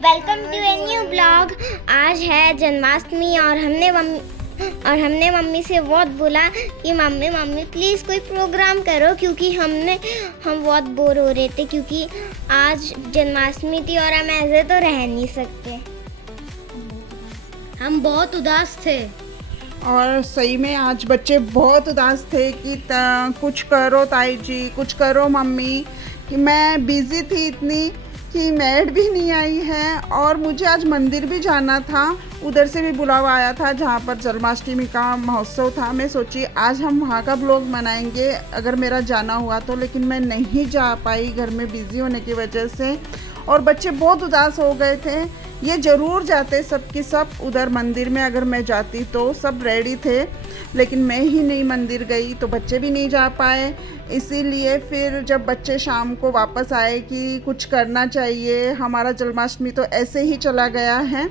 Welcome to a new blog. आज है जन्माष्टमी और हमने मम्मी से बहुत बोला कि मम्मी प्लीज़ कोई प्रोग्राम करो, क्योंकि हम बहुत बोर हो रहे थे, क्योंकि आज जन्माष्टमी थी और हम ऐसे तो रह नहीं सकते। हम बहुत उदास थे और सही में आज बच्चे बहुत उदास थे कि कुछ करो ताई जी, कुछ करो मम्मी, कि मैं बिज़ी थी इतनी कि मेड भी नहीं आई है और मुझे आज मंदिर भी जाना था। उधर से भी बुलावा आया था जहाँ पर जन्माष्टमी का महोत्सव था। मैं सोची आज हम वहाँ का ब्लॉग बनाएंगे अगर मेरा जाना हुआ तो, लेकिन मैं नहीं जा पाई घर में बिज़ी होने की वजह से। और बच्चे बहुत उदास हो गए थे। ये ज़रूर जाते सब की सब उधर मंदिर में, अगर मैं जाती तो सब रेडी थे, लेकिन मैं ही नहीं मंदिर गई तो बच्चे भी नहीं जा पाए। इसीलिए फिर जब बच्चे शाम को वापस आए कि कुछ करना चाहिए, हमारा जन्माष्टमी तो ऐसे ही चला गया है,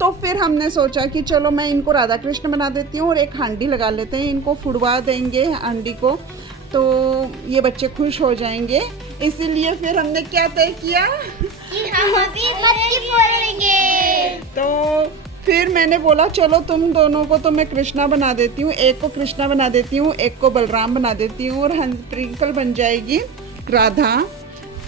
तो फिर हमने सोचा कि चलो मैं इनको राधा कृष्ण बना देती हूँ और एक हांडी लगा लेते हैं, इनको फुड़वा देंगे हांडी को तो ये बच्चे खुश हो जाएंगे। इसीलिए फिर हमने क्या तय किया कि हम अभी मटकी फोड़ेंगे। तो फिर मैंने बोला चलो तुम दोनों को तो मैं कृष्णा बना देती हूँ, एक को कृष्णा बना देती हूँ, एक को बलराम बना देती हूँ और ट्विंकल बन जाएगी राधा।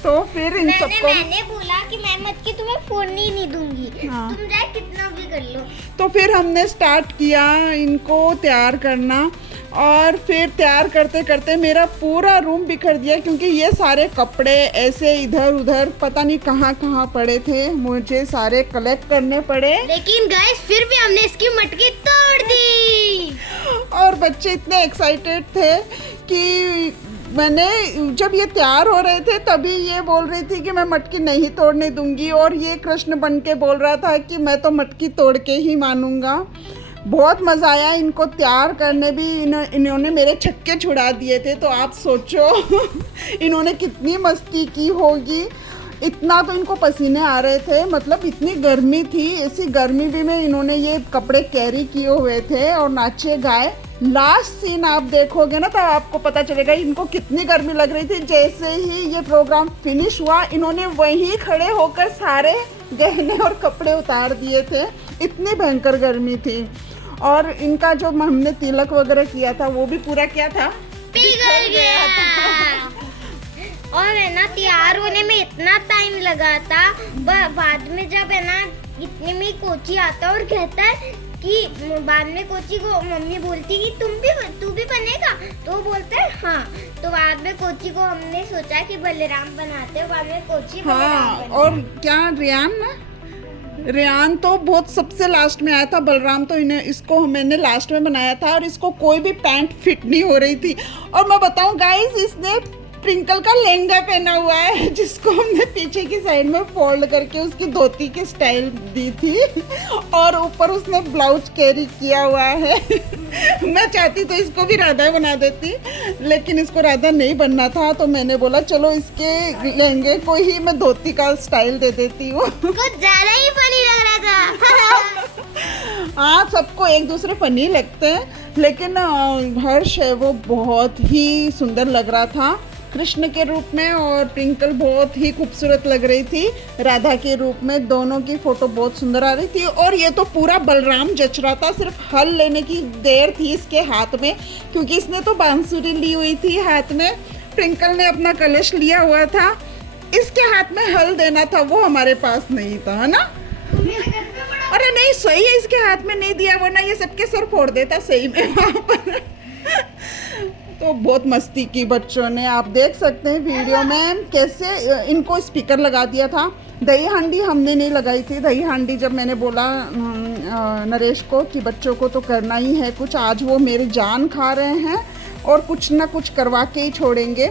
तो फिर इन सबको मैंने बोला कि मैं मटकी तुम्हें फोड़ने ही नहीं दूंगी। हाँ। तुम चाहे कितना भी कर लो। तो फिर हमने स्टार्ट किया इनको तैयार करना, और फिर तैयार करते करते मेरा पूरा रूम बिखर दिया, क्योंकि ये सारे कपड़े ऐसे इधर उधर पता नहीं कहाँ कहाँ पड़े थे, मुझे सारे कलेक्ट करने पड़े। लेकिन गाइस फिर भी हमने इसकी मटकी तोड़ दी। और बच्चे इतने एक्साइटेड थे कि मैंने जब ये तैयार हो रहे थे तभी ये बोल रही थी कि मैं मटकी नहीं तोड़ने दूंगी, और ये कृष्ण बन के बोल रहा था कि मैं तो मटकी तोड़ के ही मानूंगा। बहुत मज़ा आया इनको तैयार करने भी। इन्होंने मेरे छक्के छुड़ा दिए थे, तो आप सोचो इन्होंने कितनी मस्ती की होगी। इतना तो इनको पसीने आ रहे थे, मतलब इतनी गर्मी थी, ऐसी गर्मी भी में इन्होंने ये कपड़े कैरी किए हुए थे और नाचे गाए। लास्ट सीन आप देखोगे ना तो आपको पता चलेगा इनको कितनी गर्मी लग रही थी। जैसे ही ये प्रोग्राम फिनिश हुआ इन्होंने वहीं खड़े होकर सारे गहने और कपड़े उतार दिए थे, इतनी भयंकर गर्मी थी। और इनका जो हमने तिलक वगैरह किया था वो भी पूरा क्या था, पिघल गया था। और है ना तैयार होने में इतना टाइम लगा था, बाद में जब है ना इतने में कोची आता और कहता है कि बाद में कोची को मम्मी बोलती कि तू भी बनेगा, तो बोलते हैं हाँ। तो बाद में कोची को हमने सोचा कि बलराम बनाते हैं, बाद में कोची हाँ। और क्या रेयान तो बहुत सबसे लास्ट में आया था, बलराम तो इसको मैंने लास्ट में बनाया था, और इसको कोई भी पैंट फिट नहीं हो रही थी। और मैं बताऊं गाइस, इसने ट्विंकल का लहंगा पहना हुआ है जिसको हमने पीछे की साइड में फोल्ड करके उसकी धोती की स्टाइल दी थी, और ऊपर उसने ब्लाउज कैरी किया हुआ है। मैं चाहती तो इसको भी राधा बना देती, लेकिन इसको राधा नहीं बनना था, तो मैंने बोला चलो इसके लहंगे को ही मैं धोती का स्टाइल दे देती हूँ। कुछ ज़्यादा ही फनी लग रहा था। हाँ, सबको एक दूसरे फनी लगते हैं, लेकिन हर्ष है वो बहुत ही सुंदर लग रहा था कृष्ण के रूप में, और ट्विंकल बहुत ही खूबसूरत लग रही थी राधा के रूप में। दोनों की फ़ोटो बहुत सुंदर आ रही थी। और ये तो पूरा बलराम जच रहा था, सिर्फ हल लेने की देर थी इसके हाथ में, क्योंकि इसने तो बांसुरी ली हुई थी हाथ में, ट्विंकल ने अपना कलश लिया हुआ था, इसके हाथ में हल देना था, वो हमारे पास नहीं था, है ना। अरे नहीं, सही है, इसके हाथ में नहीं दिया, वरना ये सबके सर फोड़ देता सही में वहाँ पर। तो बहुत मस्ती की बच्चों ने, आप देख सकते हैं वीडियो में कैसे इनको स्पीकर लगा दिया था। दही हांडी हमने नहीं लगाई थी। दही हांडी जब मैंने बोला नरेश को कि बच्चों को तो करना ही है कुछ, आज वो मेरी जान खा रहे हैं और कुछ ना कुछ करवा के ही छोड़ेंगे,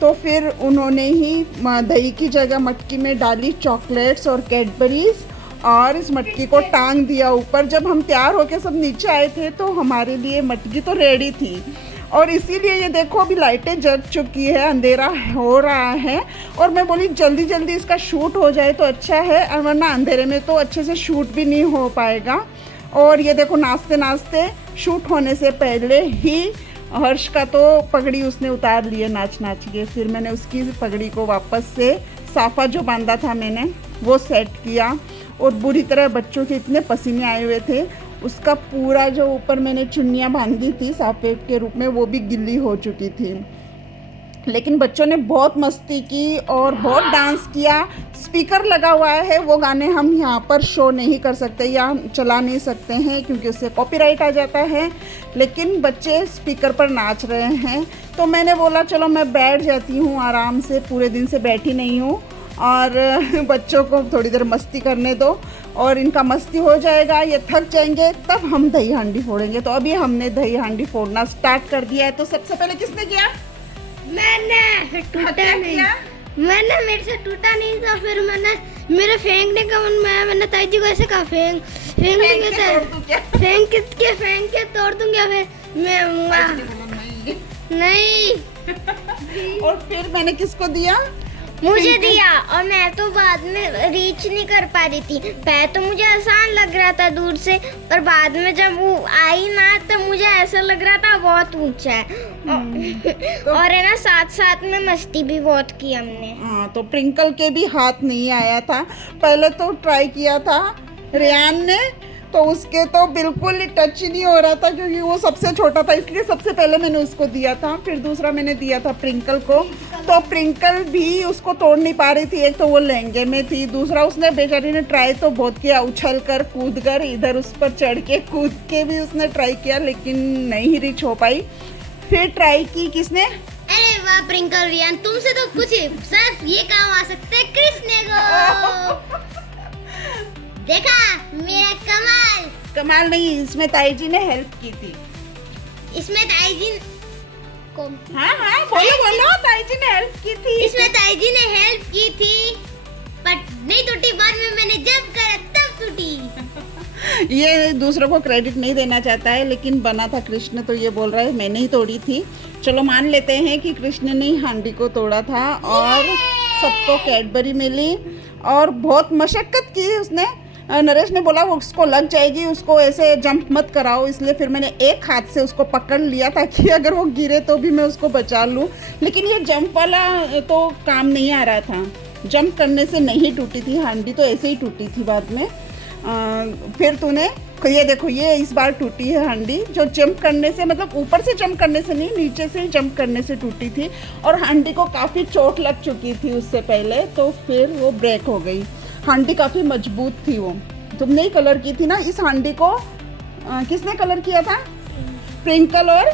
तो फिर उन्होंने ही दही की जगह मटकी में डाली चॉकलेट्स और कैडबरीज, और इस मटकी को टांग दिया ऊपर। जब हम तैयार होके सब नीचे आए थे तो हमारे लिए मटकी तो रेडी थी, और इसीलिए ये देखो अभी लाइटें जग चुकी है, अंधेरा हो रहा है, और मैं बोली जल्दी जल्दी इसका शूट हो जाए तो अच्छा है, वरना अंधेरे में तो अच्छे से शूट भी नहीं हो पाएगा। और ये देखो नाचते नाचते शूट होने से पहले ही हर्ष का तो पगड़ी उसने उतार लिए नाच नाच के। फिर मैंने उसकी पगड़ी को वापस से साफा जो बांधा था मैंने वो सेट किया, और बुरी तरह बच्चों के इतने पसीने आए हुए थे, उसका पूरा जो ऊपर मैंने चुन्नियाँ बांधी थी साफे के रूप में वो भी गिल्ली हो चुकी थी। लेकिन बच्चों ने बहुत मस्ती की और बहुत डांस किया। स्पीकर लगा हुआ है, वो गाने हम यहाँ पर शो नहीं कर सकते या चला नहीं सकते हैं क्योंकि उससे कॉपीराइट आ जाता है, लेकिन बच्चे स्पीकर पर नाच रहे हैं। तो मैंने बोला चलो मैं बैठ जाती हूँ आराम से, पूरे दिन से बैठी नहीं हूँ और बच्चों को थोड़ी देर मस्ती करने दो और इनका मस्ती हो जाएगा, ये थक जाएंगे, तब हम दही हांडी फोड़ेंगे। तो अभी हमने दही हांडी फोड़ना स्टार्ट कर दिया है। तो सबसे पहले किसने किया? मैंने टूटा नहीं, मैंने मेरे से टूटा नहीं था, फिर मैंने मेरे फेंकने का मन में, मैंने ताई जी को ऐसे कहा फेंक के तोड़ दूंगा, फिर मैं नहीं और फिर मैंने किसको दिया? मुझे दिया, और मैं तो बाद में रीच नहीं कर पा रही थी। पहले तो मुझे आसान लग रहा था दूर से, पर बाद में जब वो आई ना तो मुझे ऐसा लग रहा था बहुत ऊंचा है। और है ना साथ साथ में मस्ती भी बहुत की हमने। हाँ, तो प्रिंकल के भी हाथ नहीं आया था। पहले तो ट्राई किया था रेयान ने, तो उसके तो बिल्कुल ही टच ही नहीं हो रहा था क्योंकि वो सबसे छोटा था, इसलिए सबसे पहले मैंने उसको दिया था। फिर दूसरा मैंने दिया था प्रिंकल को, तो प्रिंकल भी उसको तोड़ नहीं पा रही थी। एक तो वो लहंगे में थी, दूसरा उसने बेचारी ने ट्राई तो बहुत किया, उछल कर कूद कर इधर उस पर चढ़ के कूद के भी उसने ट्राई किया, लेकिन नहीं रीच हो पाई। फिर ट्राई की किसने? अरे वाह प्रिंकल रियान, तुमसे तो कुछ सिर्फ ये काम आ सकते हैं कृष्ण को। देखा मेरा कमाल नहीं, इसमें ताई जी ने हेल्प की थी। इसमें ताई जी को हाँ बोलो ताई जी ने हेल्प की थी। इसमें ताई जी ने हेल्प की थी, पर नहीं टूटी, बाद में मैंने जब करा तब टूटी। ये दूसरों को क्रेडिट नहीं देना चाहता है, लेकिन बना था कृष्ण, तो ये बोल रहा है मैंने ही तोड़ी थी। चलो मान लेते हैं कि कृष्ण ने हांडी को तोड़ा था और सबको कैडबरी मिली और बहुत मशक्कत की उसने। नरेश ने बोला वो उसको लग जाएगी, उसको ऐसे जंप मत कराओ, इसलिए फिर मैंने एक हाथ से उसको पकड़ लिया ताकि अगर वो गिरे तो भी मैं उसको बचा लूँ। लेकिन ये जंप वाला तो काम नहीं आ रहा था, जंप करने से नहीं टूटी थी हांडी, तो ऐसे ही टूटी थी बाद में। फिर तूने ये देखो, ये इस बार टूटी है हांडी, जो जंप करने से, मतलब ऊपर से जंप करने से नहीं, नीचे से ही जंप करने से टूटी थी। और हांडी को काफ़ी चोट लग चुकी थी उससे पहले, तो फिर वो ब्रेक हो गई। हांडी काफ़ी मजबूत थी। वो तुमने ही कलर की थी ना इस हांडी को? किसने कलर किया था? प्रिंकल और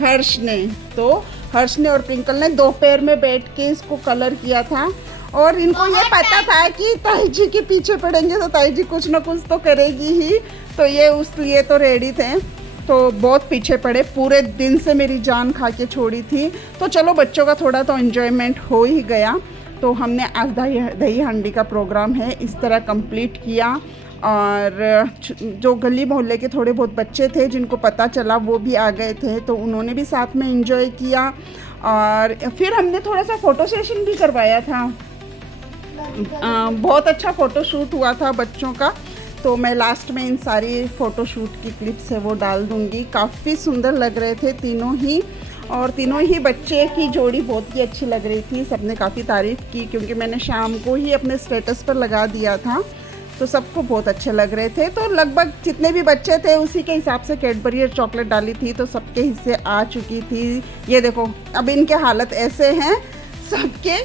हर्ष ने। तो हर्ष ने और प्रिंकल ने दोपहर में बैठ के इसको कलर किया था, और इनको ये पता था कि ताई जी के पीछे पड़ेंगे तो ताई जी कुछ ना कुछ तो करेगी ही, तो ये उस लिए तो रेडी थे। तो बहुत पीछे पड़े, पूरे दिन से मेरी जान खा के छोड़ी थी। तो चलो बच्चों का थोड़ा तो एंजॉयमेंट हो ही गया। तो हमने आज दही हांडी का प्रोग्राम है इस तरह कंप्लीट किया, और जो गली मोहल्ले के थोड़े बहुत बच्चे थे जिनको पता चला वो भी आ गए थे, तो उन्होंने भी साथ में एंजॉय किया। और फिर हमने थोड़ा सा फ़ोटो सेशन भी करवाया था। बहुत अच्छा फ़ोटो शूट हुआ था बच्चों का, तो मैं लास्ट में इन सारी फ़ोटो शूट की क्लिप्स है वो डाल दूँगी। काफ़ी सुंदर लग रहे थे तीनों ही, और तीनों ही बच्चे की जोड़ी बहुत ही अच्छी लग रही थी। सबने काफ़ी तारीफ़ की क्योंकि मैंने शाम को ही अपने स्टेटस पर लगा दिया था, तो सबको बहुत अच्छे लग रहे थे। तो लगभग जितने भी बच्चे थे उसी के हिसाब से कैडबरी और चॉकलेट डाली थी, तो सबके हिस्से आ चुकी थी। ये देखो अब इनके हालत ऐसे हैं सबके,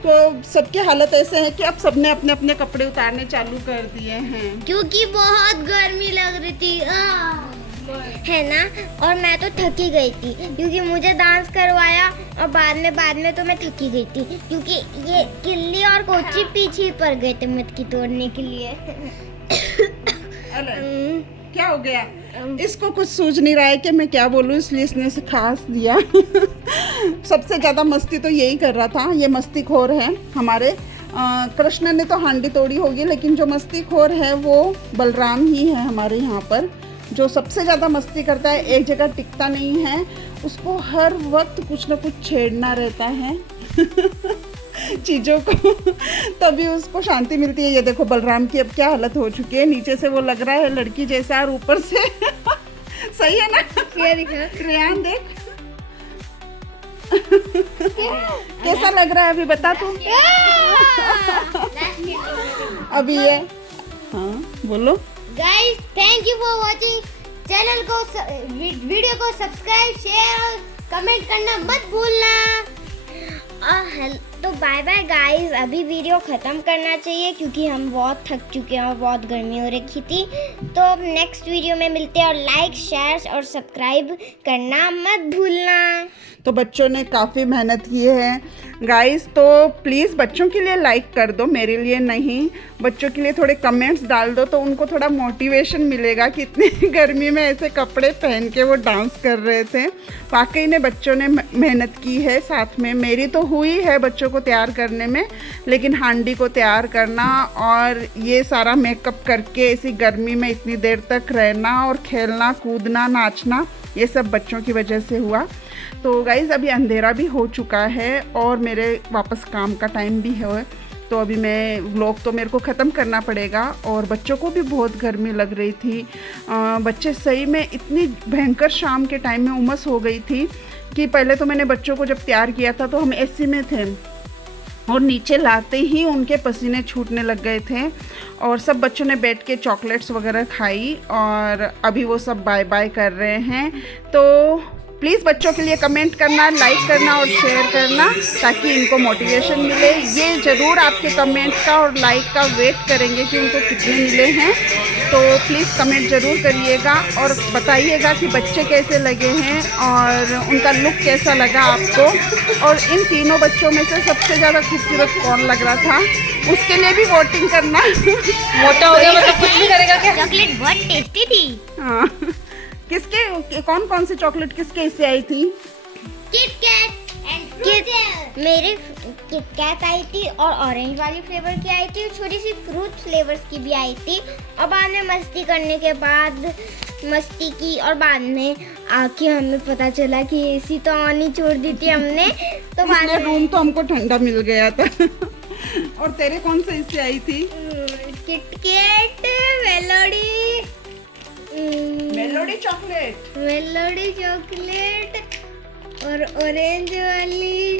तो सबके हालत ऐसे हैं कि अब सबने अपने अपने कपड़े उतारने चालू कर दिए हैं क्योंकि बहुत गर्मी लग रही थी है ना। और मैं तो थकी गई थी क्योंकि मुझे डांस करवाया, और बाद में तो मैं थकी गई थी क्योंकि ये किल्ली और कोची पीछे पड़ गए थे मटकी तोड़ने के लिए। क्या हो गया? इसको कुछ सूझ नहीं रहा है कि मैं क्या बोलूँ, इसलिए इसने से खास दिया। सबसे ज़्यादा मस्ती तो यही कर रहा था, ये मस्तीखोर है हमारे। कृष्ण ने तो हांडी तोड़ी होगी, लेकिन जो मस्तीखोर है वो बलराम ही है हमारे यहाँ पर, जो सबसे ज़्यादा मस्ती करता है, एक जगह टिकता नहीं है, उसको हर वक्त कुछ ना कुछ छेड़ना रहता है चीज़ों को, तभी उसको शांति मिलती है। ये देखो बलराम की अब क्या हालत हो चुकी है, नीचे से वो लग रहा है लड़की जैसा और ऊपर से सही है ना? ये दिखा रेयान देख, कैसा लग रहा है अभी बता तू। अभी ये हाँ बोलो। Guys thank you for watching. Channel को वीडियो को सब्सक्राइब शेयर और कमेंट करना मत भूलना। तो बाय बाय गाइस, अभी वीडियो ख़त्म करना चाहिए क्योंकि हम बहुत थक चुके हैं और बहुत गर्मी हो रखी थी। तो अब नेक्स्ट वीडियो में मिलते हैं और लाइक शेयर और सब्सक्राइब करना मत भूलना। तो बच्चों ने काफ़ी मेहनत की है गाइस, तो प्लीज़ बच्चों के लिए लाइक कर दो, मेरे लिए नहीं। बच्चों के लिए थोड़े कमेंट्स डाल दो तो उनको थोड़ा मोटिवेशन मिलेगा कि इतनी गर्मी में ऐसे कपड़े पहन के वो डांस कर रहे थे। वाकई में बच्चों ने मेहनत की है, साथ में मेरी तो हुई है बच्चों को तैयार करने में, लेकिन हांडी को तैयार करना और ये सारा मेकअप करके ऐसी गर्मी में इतनी देर तक रहना और खेलना कूदना नाचना, ये सब बच्चों की वजह से हुआ। तो गाइज़ अभी अंधेरा भी हो चुका है और मेरे वापस काम का टाइम भी है, तो अभी मैं व्लॉग तो मेरे को ख़त्म करना पड़ेगा। और बच्चों को भी बहुत गर्मी लग रही थी। बच्चे सही में इतनी भयंकर शाम के टाइम में उमस हो गई थी कि पहले तो मैंने बच्चों को जब तैयार किया था तो हम एसी में थे और नीचे लाते ही उनके पसीने छूटने लग गए थे और सब बच्चों ने बैठ के चॉकलेट्स वगैरह खाई और अभी वो सब बाय बाय कर रहे हैं। तो प्लीज़ बच्चों के लिए कमेंट करना, लाइक करना और शेयर करना ताकि इनको मोटिवेशन मिले। ये ज़रूर आपके कमेंट का और लाइक का वेट करेंगे कि उनको कितने मिले हैं। तो प्लीज़ कमेंट ज़रूर करिएगा और बताइएगा कि बच्चे कैसे लगे हैं और उनका लुक कैसा लगा आपको। और इन तीनों बच्चों में से सबसे ज़्यादा खूबसूरत कौन लग रहा था उसके लिए भी वोटिंग करना। मोटा हो गया मतलब कुछ भी करेगा क्या? चॉकलेट बहुत टेस्टी थी। हाँ, किसके कौन कौन सी चॉकलेट किसके हिस्से आई थी? किटकैट एंड मेरे किटकैट आई थी और ऑरेंज वाली फ्लेवर की आई थी और छोटी सी फ्रूट फ्लेवर्स की भी आई थी। और बाद में मस्ती करने के बाद मस्ती की और बाद में आके हमें पता चला कि एसी तो ऑन ही छोड़ दी थी हमने, तो बाद में रूम तो हमको ठंडा मिल गया था। और तेरे कौन से हिस्से आई थी? किटकैट, मेलोडी चॉकलेट और ऑरेंज वाली।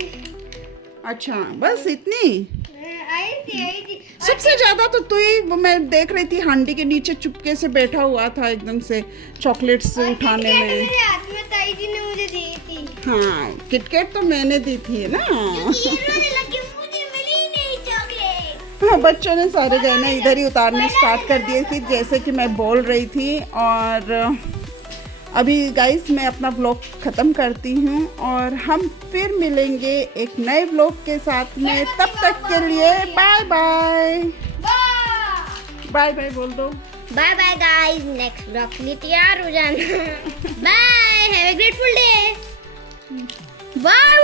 अच्छा बस इतनी? आई थी। सबसे ज्यादा तो तू ही, मैं देख रही थी हांडी के नीचे चुपके से बैठा हुआ था एकदम से चॉकलेट्स उठाने में। मेरे हाथ में ताई जी ने मुझे दी थी। हाँ किटकैट तो मैंने दी थी ना। मुझे मिली नहीं चॉकलेट। हाँ बच्चों ने सारे गहने इधर ही उतारने स्टार्ट कर दिए थी जैसे कि मैं बोल रही थी। और अभी गाइस मैं अपना व्लॉग ख़त्म करती हूँ और हम फिर मिलेंगे एक नए व्लॉग के साथ में। तब तक के लिए बाय बाय। बाय बाय बोल दो। Bye bye guys, next vlog के लिए तैयार हो जाना। Bye, have a grateful day. Bye.